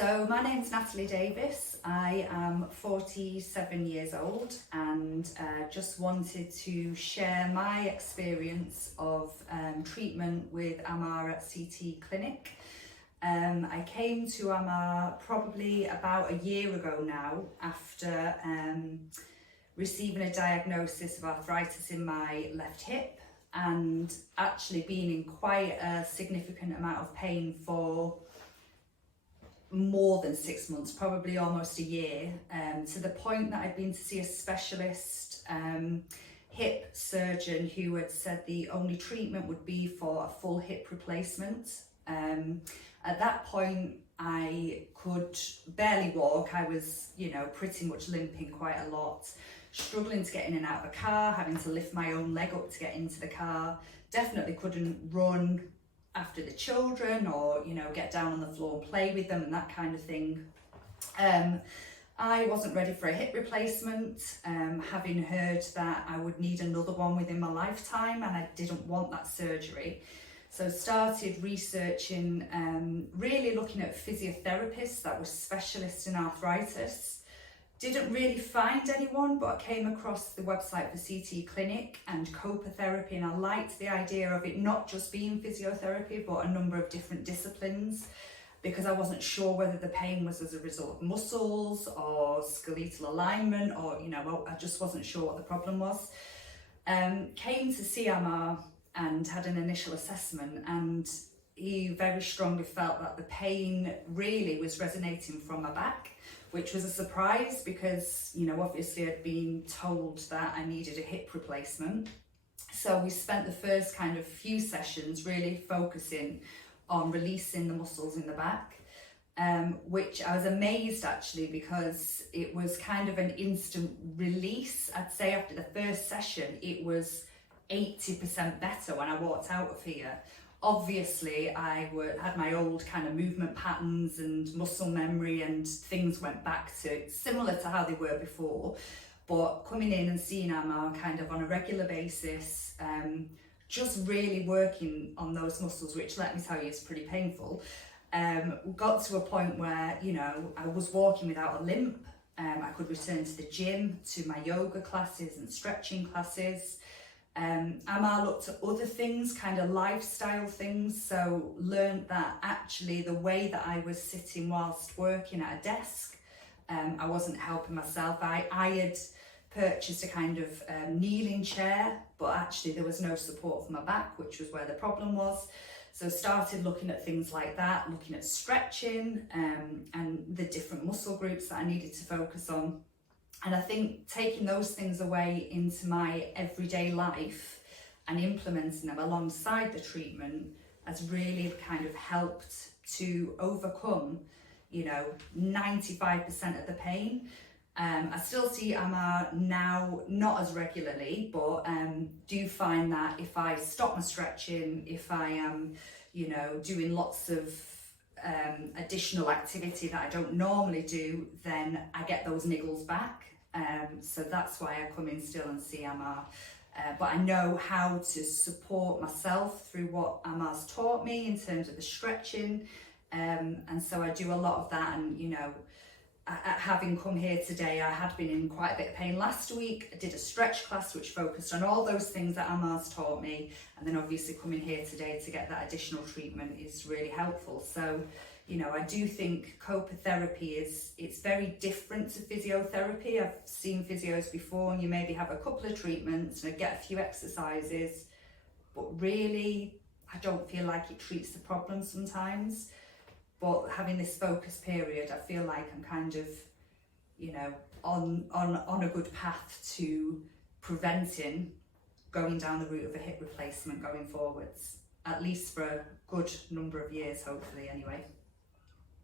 So my name's Natalie Davis. I am 47 years old and just wanted to share my experience of treatment with Amar at CT Clinic. I came to Amar probably about a year ago now after receiving a diagnosis of arthritis in my left hip and actually being in quite a significant amount of pain for more than 6 months, probably almost a year, to the point that I'd been to see a specialist hip surgeon who had said the only treatment would be for a full hip replacement. At that point, I could barely walk. I was, pretty much limping quite a lot, struggling to get in and out of a car, having to lift my own leg up to get into the car. Definitely couldn't run after the children or, get down on the floor and play with them and that kind of thing. I wasn't ready for a hip replacement, having heard that I would need another one within my lifetime, and I didn't want that surgery. So started researching, really looking at physiotherapists that were specialists in arthritis. Didn't really find anyone, but I came across the website for CT Clinic and Copa therapy, and I liked the idea of it not just being physiotherapy, but a number of different disciplines, because I wasn't sure whether the pain was as a result of muscles or skeletal alignment, or, I just wasn't sure what the problem was. Came to see Amar and had an initial assessment, and he very strongly felt that the pain really was resonating from my back, which was a surprise because, obviously I'd been told that I needed a hip replacement. So we spent the first kind of few sessions really focusing on releasing the muscles in the back, which I was amazed actually, because it was kind of an instant release. I'd say after the first session, it was 80% better when I walked out of here. Obviously, I had my old kind of movement patterns and muscle memory, and things went back to similar to how they were before. But coming in and seeing Amar kind of on a regular basis, just really working on those muscles, which let me tell you is pretty painful, got to a point where, I was walking without a limp. I could return to the gym, to my yoga classes and stretching classes. Amar looked at other things, kind of lifestyle things, so learned that actually the way that I was sitting whilst working at a desk, I wasn't helping myself. I had purchased a kind of kneeling chair, but actually there was no support for my back, which was where the problem was. So started looking at things like that, looking at stretching and the different muscle groups that I needed to focus on. And I think taking those things away into my everyday life and implementing them alongside the treatment has really kind of helped to overcome, 95% of the pain. I still see Amar now, not as regularly, but do find that if I stop my stretching, if I am, doing lots of additional activity that I don't normally do, then I get those niggles back. So that's why I come in still and see Amar. But I know how to support myself through what Amar's taught me in terms of the stretching. And so I do a lot of that. And, having come here today, I had been in quite a bit of pain last week. I did a stretch class which focused on all those things that Amar's taught me. And then obviously coming here today to get that additional treatment is really helpful. So, I do think Copa therapy it's very different to physiotherapy. I've seen physios before, and you maybe have a couple of treatments and get a few exercises, but really, I don't feel like it treats the problem sometimes. But having this focus period, I feel like I'm kind of, on a good path to preventing going down the route of a hip replacement going forwards, at least for a good number of years, hopefully anyway.